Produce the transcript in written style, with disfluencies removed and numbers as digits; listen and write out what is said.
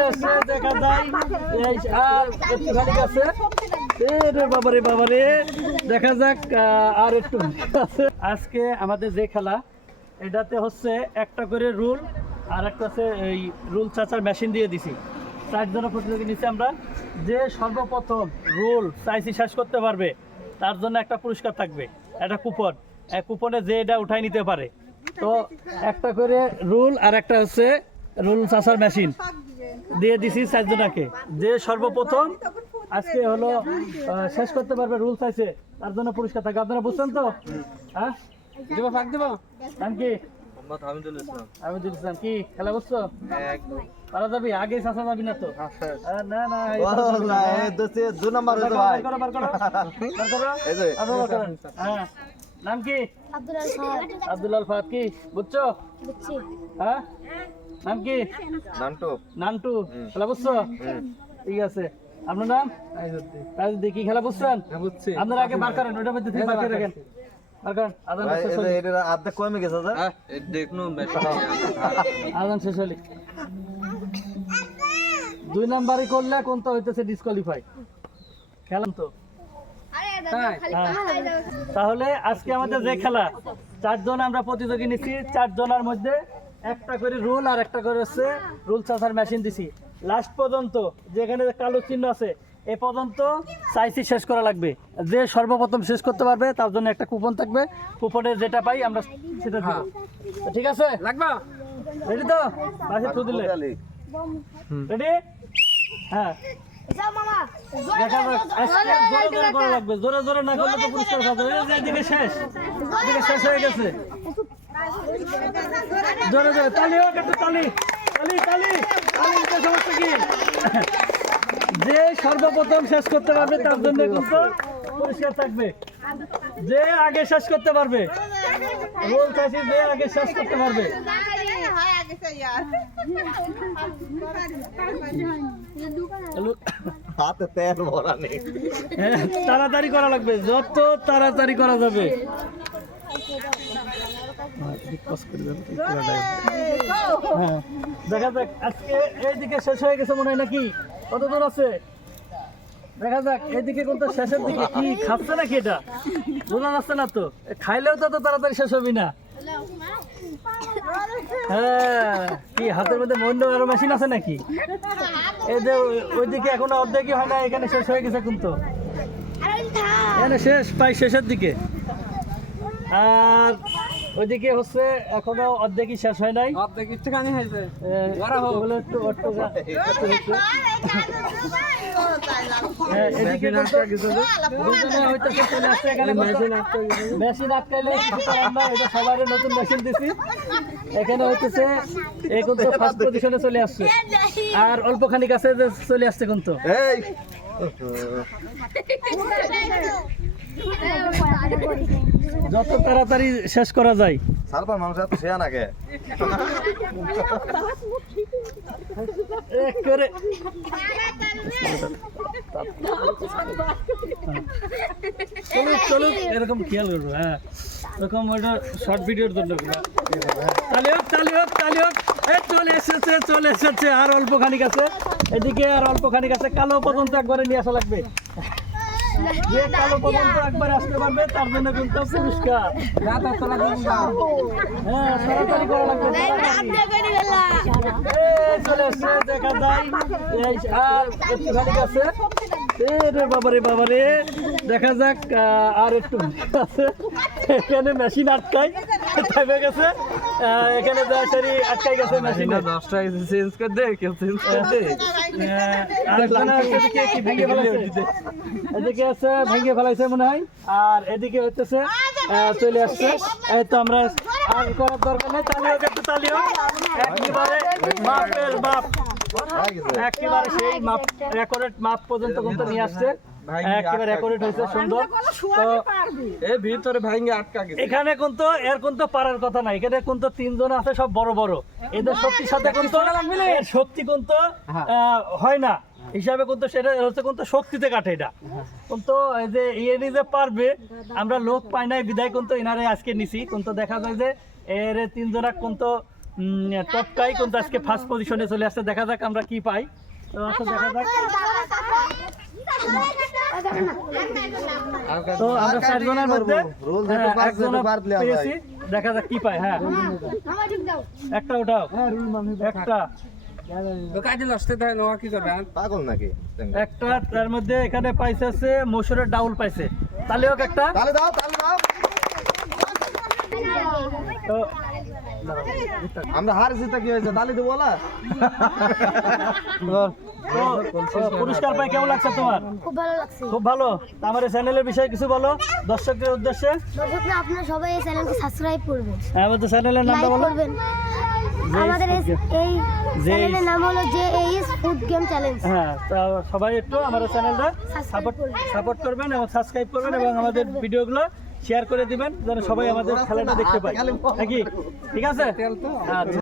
চলে আসছে দেখা যায় এই আর একটুখানি আছে বাবারে বাবারে দেখা যাক আর একটু আছে। আজকে আমাদের যে খেলা এটাতে হচ্ছে একটা করে রুল আর একটা আছে এই রুল চাচার মেশিন দিয়ে দিছি। 4 জন প্রতিযোগী নিচ্ছি আমরা। যে সর্বপ্রথম রুল চাইছি শেষ করতে পারবে তার জন্য একটা পুরস্কার থাকবে, একটা কুপন। কুপনে যে এটা উঠাই নিতে পারে। তো একটা করে রুল আর একটা হচ্ছে রুল চাচার মেশিন দিয়ে দিছি 4 জনাকে। যে সর্বপ্রথম আজকে হলো শেষ করতে পারবে রুল চাইছে তার জন্য পুরস্কার থাকবে। আপনারা বুঝছেন তো? হ্যাঁ দেবো, ফাঁক দেবো। নাম কি? হামিদুল ইসলাম। কি খেলা বুঝছো? পারা যাবি? আগে চাচা যাবি না তো? না না, হ্যাঁ। নাম কি? আব্দুল আল ফাত। কি বুঝছো? হ্যাঁ নাম কি? নান্টু। খেলা বুঝছো? ঠিক আছে। আপনার নাম? রাজুদ্দিন। কি খেলা বুঝছেন? আপনারা আগে বার করেন, ওইটার মধ্যে বার করে রাখেন। আদান শেষ হলি 2 নাম্বারই করলে কোনটা হইতেছে ডিসকোয়ালিফাই। খেলাম তো। তাহলে আজকে আমাদের যে খেলা 4 জন আমরা প্রতিযোগী নিচ্ছি। 4 জনের মধ্যে একটা করে রুল আর একটা করে হচ্ছে রুল চাষার মেশিন দিছি। লাস্ট পর্যন্ত যেখানে কালো চিহ্ন আছে এ পর্যন্ত চাইছি শেষ করা লাগবে। যে সর্বপ্রথম শেষ করতে পারবে তার জন্য একটা কুপন থাকবে। কুপনে যেটা পাই আমরা সেটা দেব। ঠিক আছে? লাগবে? রেডি তো? বাসে থু দিলে রেডি? হ্যাঁ দেখা যাক। আজকে জোরে জোরে করা লাগবে। জোরে জোরে না করলে তো পুরস্কার পাওয়া যাবে না। এদিকে শেষ, এদিকে শেষ হয়ে গেছে। জোরে জোরে তালি হোক, একটু তালি তালি তালি তালি। সমস্যা কি? যে সর্বপ্রথম শেষ করতে পারবে তার জন্য কিন্তু পুরস্কার থাকবে। যে আগে শেষ করতে পারবে রোল চাইছি, যে আগে শেষ করতে পারবে। তাড়াতাড়ি করা লাগবে, যত তাড়াতাড়ি করা যাবে। দেখা যাক। আজকে এইদিকে শেষ হয়ে গেছে মনে হয় নাকি? কতজন আছে দেখা যাক। এইদিকে কোনটা শেষের দিকে। কি খাচ্ছে নাকি? এটা বোঝা যাচ্ছে না তো। খাইলেও তো তাড়াতাড়ি শেষ হবি না। হ্যাঁ, কি হাতের মধ্যে মন্য আরো মেশিন আছে নাকি? এই যে ওইদিকে এখনো অর্ধেকই হয় না, এখানে শেষ হয়ে গেছে কিন্তু। এখানে শেষ প্রায় শেষের দিকে। আর ওইদিকে হচ্ছে এখনো অর্ধেকই শেষ হয় নাই। অর্ধেক একটুখানি হয়েছে। মেশিন আটকাইলে সবাই নতুন মেশিন দিছি। এখানে হইতেছে এখন তো ফার্স্ট পজিশনে চলে আসছে। আর অল্পখানি কাছে চলে আসছে কিন্তু। যত তাড়াতাড়ি শেষ করা যায়। মানুষ এত শেয়া নাকি? চলুক এরকম খেয়াল করবো। হ্যাঁ, এরকম ওইটা শর্ট ভিডিওর জন্য। তালি হোক, তালি হোক, তালি হোক। চলে এসেছে, চলে এসেছে। আর অল্প খানিক আছে এদিকে, আর অল্প খানিক আছে। কালো পর্যন্ত একবারে নিয়ে আসা লাগবে। যে কালো পর্যন্ত একবার আসতে পারবে তার জন্য কিন্তু পুরস্কার। হ্যাঁ, তাড়াতাড়ি করা লাগবে। চলে এসছে দেখা যায় আর একটুখানি আছে। বাবারে বাবারে দেখা যাক আর একটু আছে। এখানে মেশিন আটকায় থেমে গেছে। এখানে সরি আটকাই গেছে মেশিন। 10টা চেঞ্জ করে দে, কেউ চেঞ্জ করে দে। এদিকে আছে ভেঙে ফেলাইছে মনে হয়। আর এদিকে হইতেছে চলে আসছে। এই তো আমরা আর করার দরকার নেই। তালি হোক, একটু তালি হোক। একেবারে মাপের মাপ, একেবারে সেই মাপ, রেকর্ড মাপ পর্যন্ত কিন্তু নিয়ে আসছে। একেবারে রেকর্ড হয়েছে, সুন্দর। তো এই ভিতরে ভাঙে আটকা গেছে। এখানে কিন্তু এর কিন্তু পারার কথা নাই। এখানে কিন্তু 3 জন আছে, সব বড় বড়। এদের শক্তির সাথে কিন্তু শক্তি কিন্তু হয় না হিসাবে কিন্তু সেটা হচ্ছে কিন্তু শক্তিতে কাটে। এটা কিন্তু এই যে ইয়ে যে পারবে, আমরা লোক পাই নাই বিদায় কিন্তু এনারে আজকে নিছি। কিন্তু দেখা যায় যে এর 3 জনা কিন্তু টপকাই কিন্তু আজকে ফার্স্ট পজিশনে চলে আসছে। দেখা যাক আমরা কি পাই। তো আচ্ছা দেখা যাক। তো আমরা 4 জনের মধ্যে একজন পেয়েছি। দেখা যাক কি পাই। হ্যাঁ একটা উঠাও, একটা পাগল নাকি? একটা তার মধ্যে এখানে পাইছে আছে মসুরের ডাউল পাইছে। তাহলে হোক একটা। তালে দাও, তালে দাও। তো আমরা হারছি তা কি হয়েছে? তালে দেবো না? তো পুরস্কার পাই কেমন লাগছে তোমার? খুব ভালো লাগছে। খুব ভালো। তো আমার এই চ্যানেলের বিষয়ে কিছু বলো দর্শকদের উদ্দেশ্যে। দর্শকরা আপনারা সবাই এই চ্যানেলকে সাবস্ক্রাইব করবেন, আমাদের চ্যানেলের নামটা লাইক বলো। করবেন। আমাদের এই চ্যানেলের নাম হলো JAS ফুড গেম চ্যালেঞ্জ। হ্যাঁ, তো সবাই একটু আমাদের চ্যানেলটা করবেন। সাপোর্ট করবেন এবং সাবস্ক্রাইব করবেন এবং আমাদের ভিডিওগুলো শেয়ার করে দিবেন যেন সবাই আমাদের খেলাটা দেখতে পায়। নাকি ঠিক আছে? আচ্ছা।